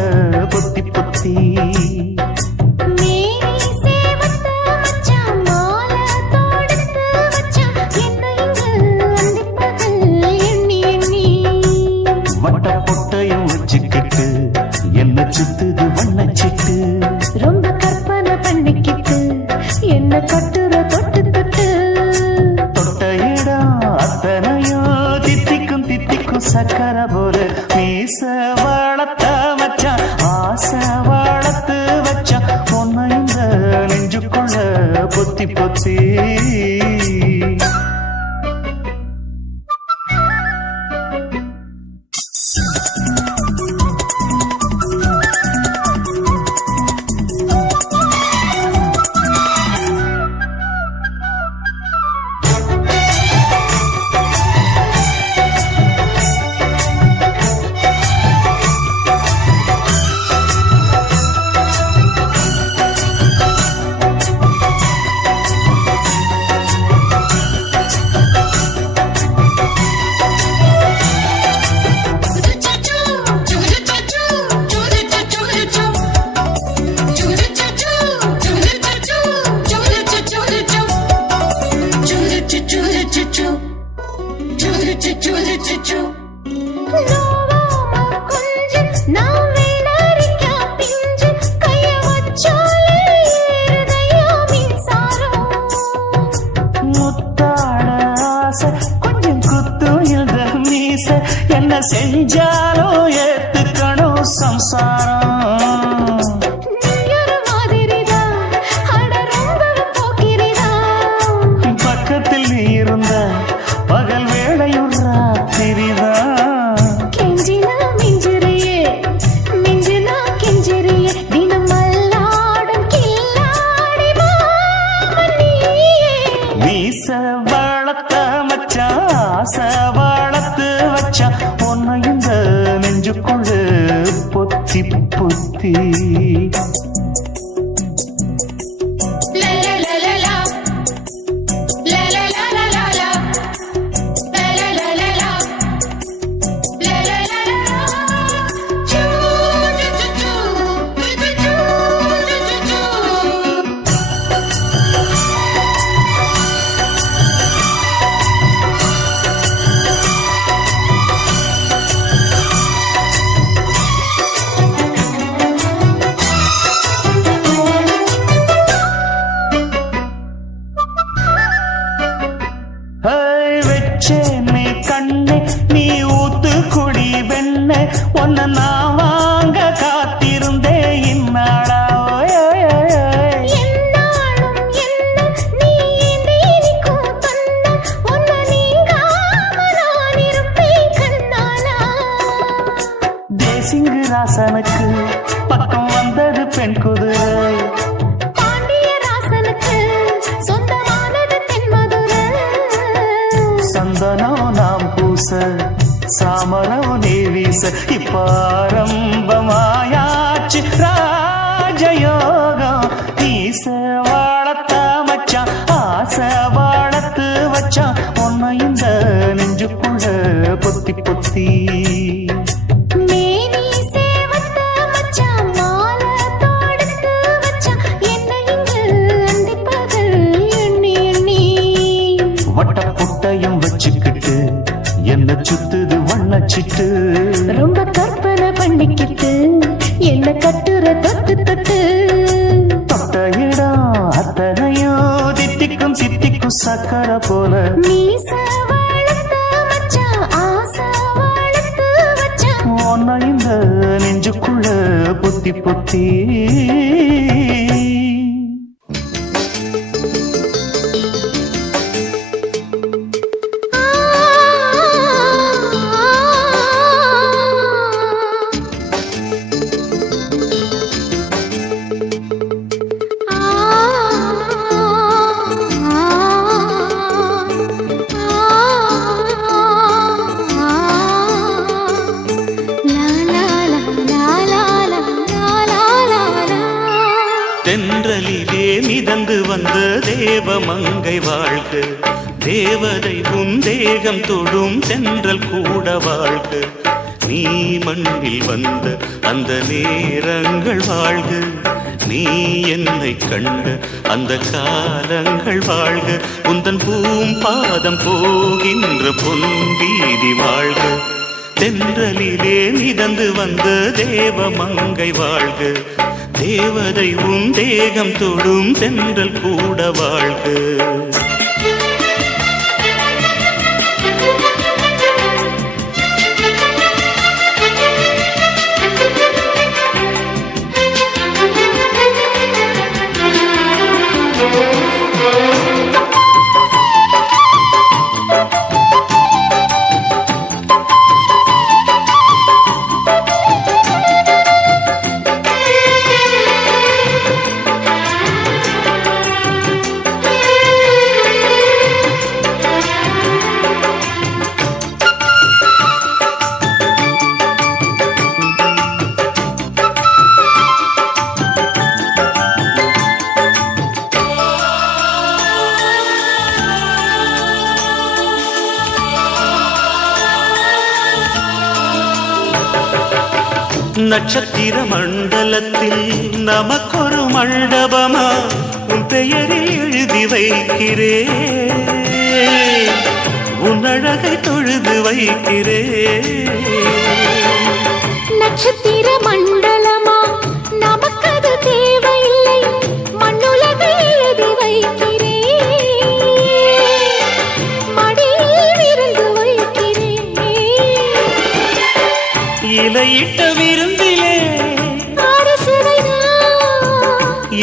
பொத்தி பொத்தி மேனி சேவத்த மச்சான் மாலை தொடுத்து வச்சான் என்னை இங்கு அந்திப்பகல் எண்ணி எண்ணி வட்ட பொட்டையும் வச்சுக்கிட்டு என்ன சுத்துது வண்ணச்சிட்டு ரொம்ப கற்பனை பண்ணிக்கிட்டு என்ன கட்டுற தொட்டு தொட்டு தொட்ட இடம் அத்தனையும் தித்திக்கும் சக்கர போல மீச வளர்த்த மச்சான் ஆசை வளர்த்து வச்சான் உன்னை இந்த நெஞ்சுக்குள்ள பொத்தி பொத்தி கொஞ்சம் குத்தும் இந்த மீச என்ன செஞ்சாலும் ஏத்துக்கணும் சம்சாரம் பக்கத்தில் நீ இருந்த மச்சான் ஆசை வளர்த்து வச்சான் உன்னை இந்த நெஞ்சுக்குள்ள பொத்தி பொத்தி நீ கண்ணே நீ ஊத்து குடி வெண்ண ஒன்ன நான் வாங்க காத்திருந்தே இந்நாளா தேசிங்கு ராசனுக்கு பக்கம் வந்தது பெண் குதிரை சந்தனம் நாம் பூச சாமரம் நீ வீச இப்பாரம்பமாயாச்சு ராஜயோகம் ஈச வாழத்த மச்சான் ஆசை வாழத்து வச்சான் உன்னை இந்த நெஞ்சுக்குள்ள பொத்தி பொத்தி வட்டப்புட்டையும் வச்சுக்கிட்டு என்ன சுத்துது வண்ணச்சிட்டு ரொம்ப கற்பனை பண்ணிக்கிட்டு என்ன கட்டுற தொட்டு தொட்டு தொட்ட இடம் அத்தனையோ தித்திக்கும் தித்திக்கும் சக்கர போல உன்னை இந்த நெஞ்சுக்குள்ள பொத்தி பொத்தி தென்றலிலே மிதந்து வந்த தேவ மங்கை வாழ்க தேவதை உன் தேகம் தொடும் தென்றல் கூட வாழ்க நீ மண்ணில் வந்த அந்த நேரங்கள் வாழ்க நீ என்னை கண்ட அந்த காலங்கள் வாழ்க உந்தன் பூம்பாதம் போகின்ற பொன் வீதி வாழ்க தென்றலிலே மிதந்து வந்த தேவ மங்கை வாழ்க தேவதை உன் தேகம் தொடும் தென்றல் கூட வாழ்க நட்சத்திர மண்டலத்தில் நமக்கொரு மண்டபமா உன் பெயரில் எழுதி வைக்கிறேன் உன் அழகை தொழுது வைக்கிறேன் நட்சத்திர மண்டலமா நமக்கது தேவையில்லை மண்ணுலகை எழுதி வைக்கிறேன் மடியில் இருந்து வைக்கிறேன் இலையிட்ட விருந்திலே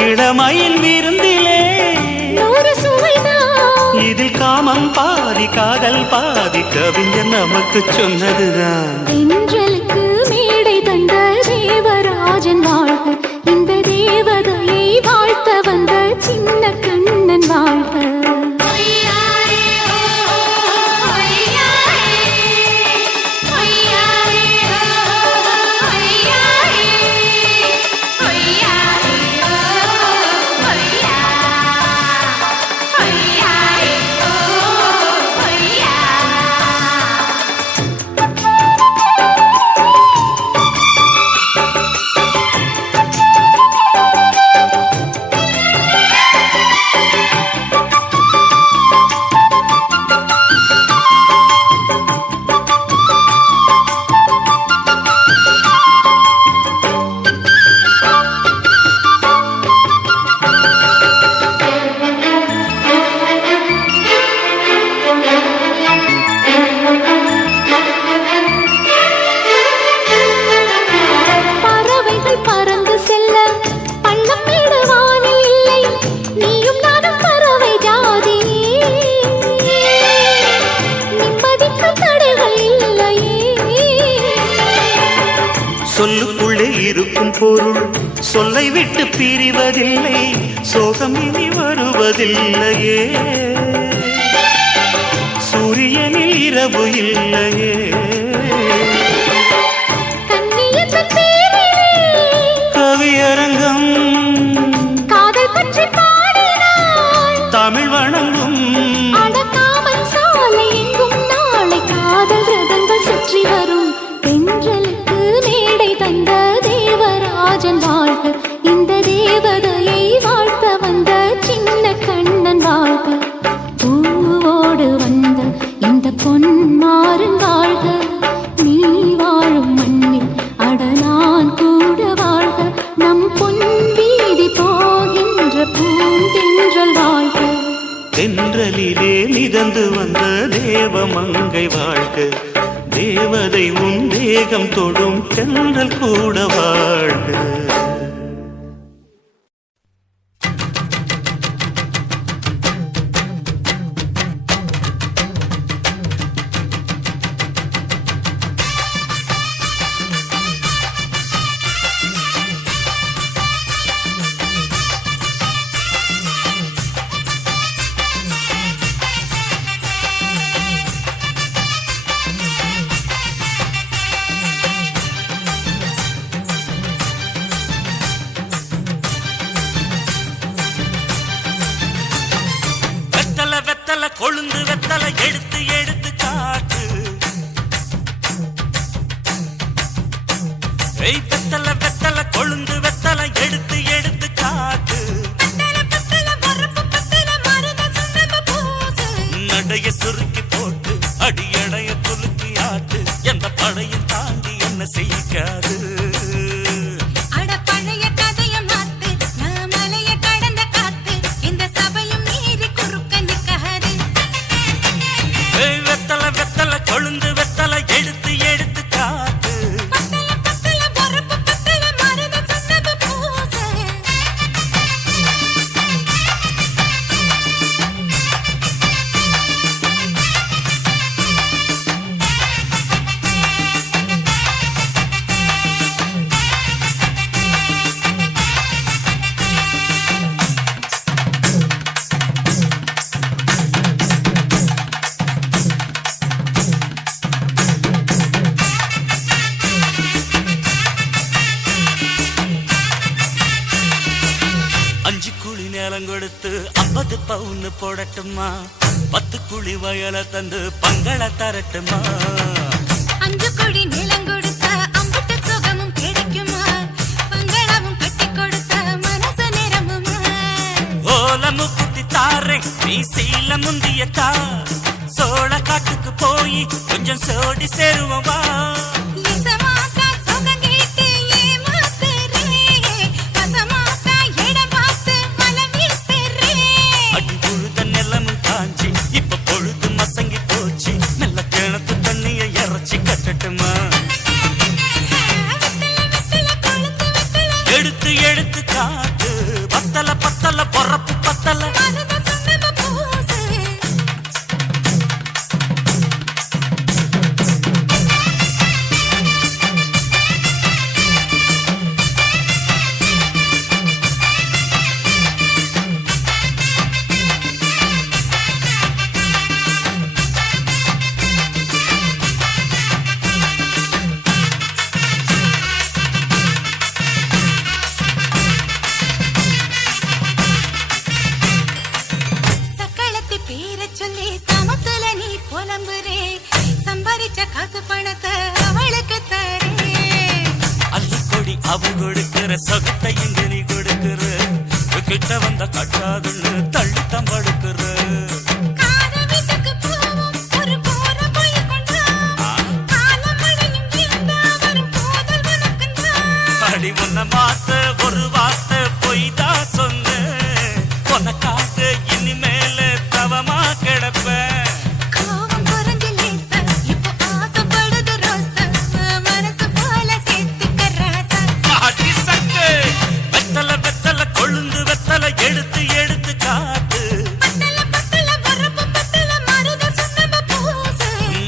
இளமயில் விருந்திலே இதில் காமம் பாதி காதல் பாதி கவிஞர் நமக்கு சொன்னதுதான் தென்றலுக்கு மேடை தந்த தேவராஜன் வாழ்க இந்த தேவதையை வாழ்த்த வந்த சின்ன கண்ணன் வாழ்க பொருள் சொல்லை விட்டு பிரிவதில்லை, சோகம் இனி வருவதில்லையே. சூரியனில் இரவு இல்லையே. கவியரங்கம் காதல் பற்றி பாடினாள், தமிழ் வணங்கும் அடக்காமல் சாலை எங்கும் நாளை காதல் ரதங்கள் சுற்றி வரும். பெண்களுக்கு மேடை தந்த தேவராஜன் வாழ்க, இந்த தேவதையை வாழ்த்த வந்த சின்ன கண்ணன் வாழ்க. பூவோடு வந்த இந்த பொன்மாறன் வாழ்க, நீ வாழும் மண்ணில் அட நான் கூட வாழ்க. நம் பொன் வீதி போகின்ற பூந்தென்றல் வாழ்க. தென்றலிலே மிதந்து வந்த தேவமங்கை வாழ்க, தேவதை உன் தேகம் தொடும் தென்றல் கூட வாழ்க. கொழுந்து வெத்தலை எடுத்து எடுத்து காட்டு, வெத்தலை வெத்தலை கொழுந்து வெத்தலை எடுத்து எடுத்து காட்டு. நடைய சுருக்கி போட்டு அடியடைய துலுக்கி ஆட்டு, எந்த படையும் தாண்டி என்ன செய்யாது. கொழுந்து வெத்தலை எடுத்து எடுத்து காட்டு. கொடுத்து 50 பவுன் போடட்டுமா, 10 குழி வயல தந்து பங்கள தரட்டுமா. 5 குழி நிலம் கொடுத்த அம்புட்டு சுகமும் கிடைக்குமா, பங்களாவும் கட்டி கொடுத்த மனசு நிரம்புமா. ஓலமு குத்தி தாரே நீ சீல முந்தியக்கா, சோழ காட்டுக்கு போய் கொஞ்சம் சோடி சேருவா. எடுத்து எடுத்து காட்டு, பத்தல பத்தல பொறப்பு பத்தல. அவ கொடுக்கிற சொகத்தை இங்க நீ கொடுக்கிற, கிட்ட வந்த கட்டாதுன்னு தள்ளி தம்படுக்கிற. அடி உன்ன மாத்த ஒரு வார்த்தை பொய்தா சொன்ன, உனக்காக இனிமேல தவமா கிடப்ப. எடுத்து எடுத்து காட்டு,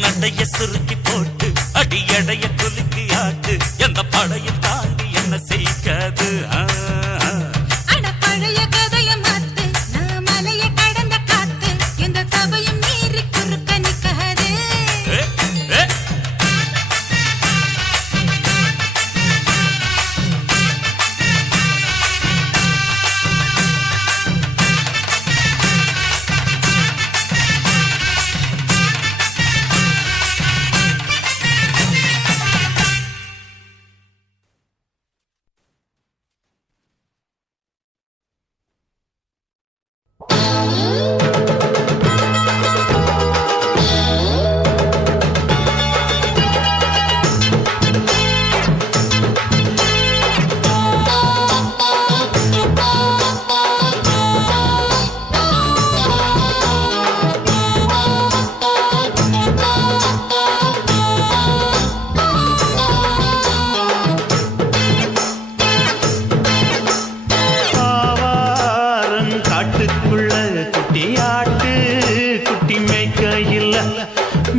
நடைய சுருக்கி போட்டு அடி எடைய குலுக்கி ஆட்டு, எந்த படையை தாண்டி என்ன செய்ய.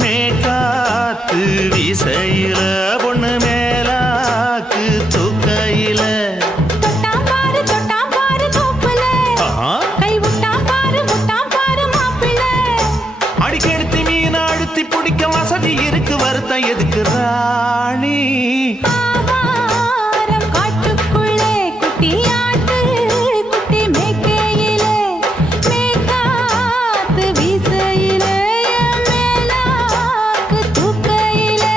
மேகாத்து வீசையில பொண்ணு மேலாக்கு தூக்கையில தொட்டாம் பாரு தோப்புல கை விட்டாம் பாரு மாப்பிள்ளை அடிக்கெடுத்து மீன் அழுத்தி பிடிக்க வசதி இருக்கு வருத்தம் எதுக்கு ராணி ஆவாரம் காட்டுக்குள்ளே குட்டியாட்டு குட்டி மேய்க்கையிலே மேய்காத்து வீசையிலே மேலாக்கு தூக்கையிலே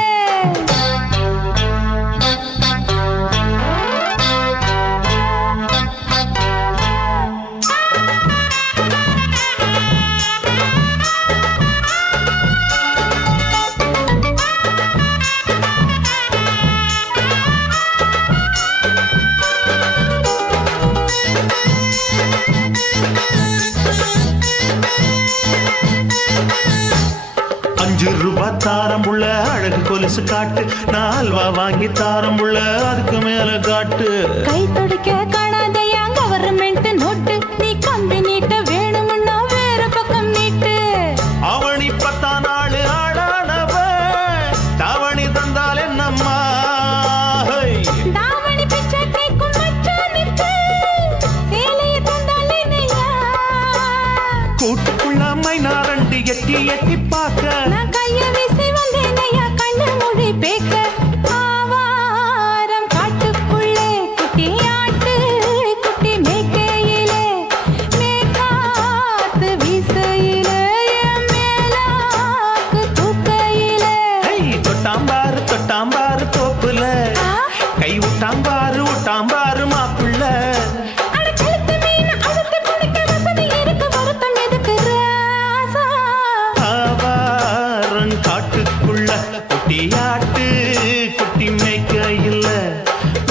₹5 தாரம் புள்ள அழகு கொலுசு காட்டு நான் அல்வா வாங்கி தாரம் புள்ள அதுக்கு மேல காட்டு கை துடிக்க காணாதையா கவர்மெண்ட் நோட்டு நீ கம்பி நீட்ட வேணும்னா வேற பக்கம் நீட்டு அவனி 10 நாள் ஆளானவ தாவணி தந்தால் என்னம்மா தாவணி பிச்சை கேக்கும் மச்சானுக்கு சேலையை தந்தாலே நையா கூட்டுக்குள்ள மைனாரண்டு எட்டி எட்டி பார்க்க நான் கைய வீசி வந்தேன் ஐயா கண்ணு மொழி பேக்க ஆவாரம் காட்டுக்குள்ளே குட்டியாட்டு குட்டி மேய்க்கையிலே மேய்காத்து வீசையிலே மேலாக்கு தூக்கையிலே தொட்டாம்பாரு தோப்புல கை விட்டாம்பாரு மாப்பிள்ள அட கழுத்து மீன் அழுத்தி பிடிக்க வசதி இருக்கு வருத்தம் எதுக்கு ராசா ஆவாரம் காட்டுக்குள்ள குட்டியாட்டு குட்டி மேய்க்கையில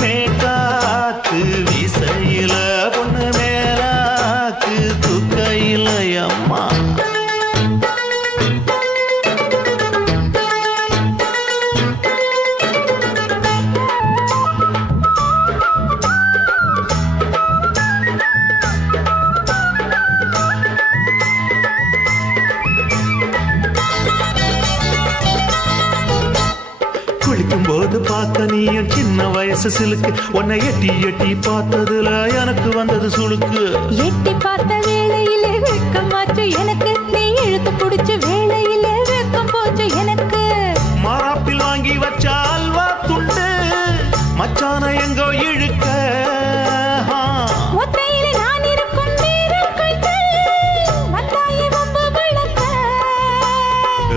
மேகாத்து வீசையில பொண்ணு மேலாக்கு தூக்கையில அம்மா குளிக்கும் போது பார்த்த நீயும் சின்ன வயசு சிலுக்கு உன்னை எட்டி எட்டி பார்த்ததுல எனக்கு வந்தது சுளுக்கு எட்டி பார்த்த வேளையிலே வெக்கமாச்சு எனக்கு நீ இழுத்து புடிச்ச வேளையிலே வெக்கம் போச்சு எனக்கு மாறாப்பில் வாங்கி வச்ச அல்வா துண்டு மச்சான எங்கோ இழுக்க ஒத்தையிலே நான் இருக்கும் நேரம் கண்டு வந்தாயே வம்பு விளக்க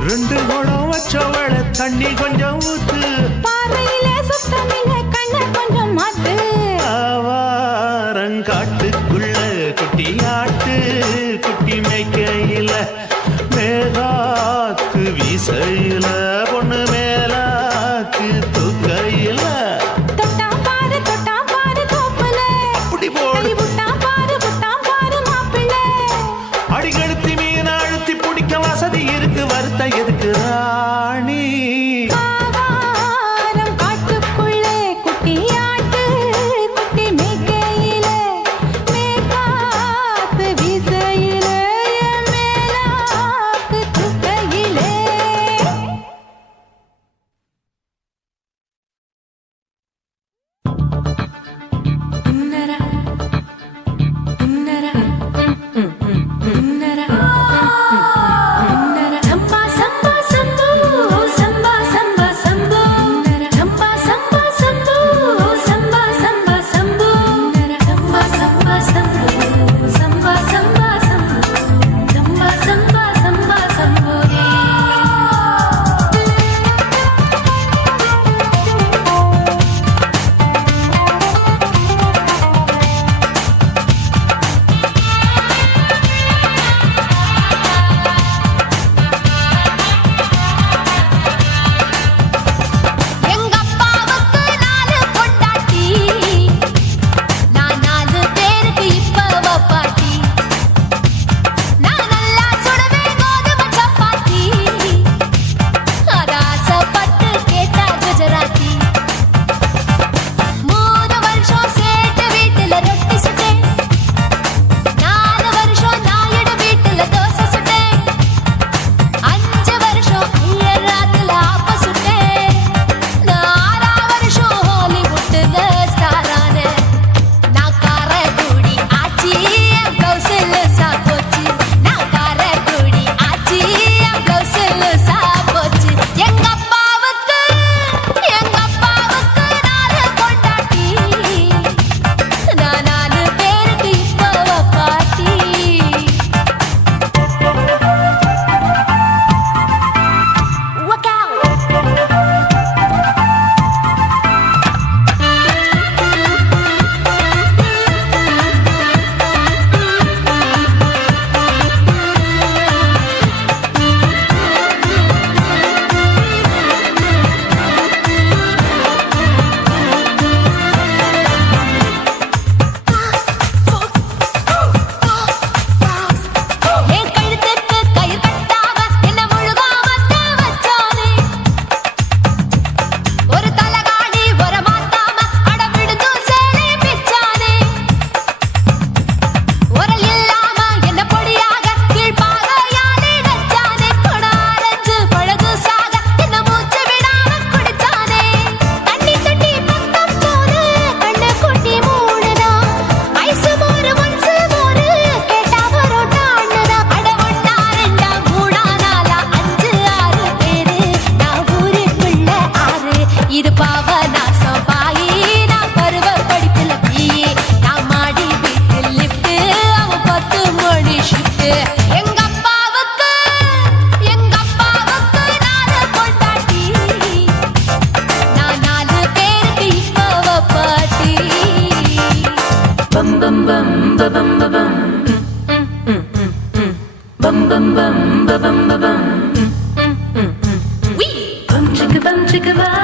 2 குடம் வச்சவள தண்ணி கொஞ்சம் ஊத்து பார்வையிலே சுத்தமில்லை கண்ணை கொஞ்சம் மாத்து ஆவாரங்காட்டுக்குள்ள குட்டியாட்டு குட்டி மேய்க்கையில மேகாத்து வீசையில பொண்ணு மேலாக்கு தூக்கையில தொட்டாம் பாரு தோப்புல அப்படி போடு கை விட்டாம் பாரு மாப்பிள்ளை அடிக்கெடுத்து மீன் அழுத்தி பிடிக்க வசதி இருக்கு வருத்தம் எதுக்கு ராணி ஆவாரம் காட்டுக்குள்ளே குட்டியாட்டு குட்டி மேய்க்கையிலே மேய்காத்து வீசையிலே மேலாக்கு தூக்கையிலே சம்பா சம்பா சம்பா சிக்கவா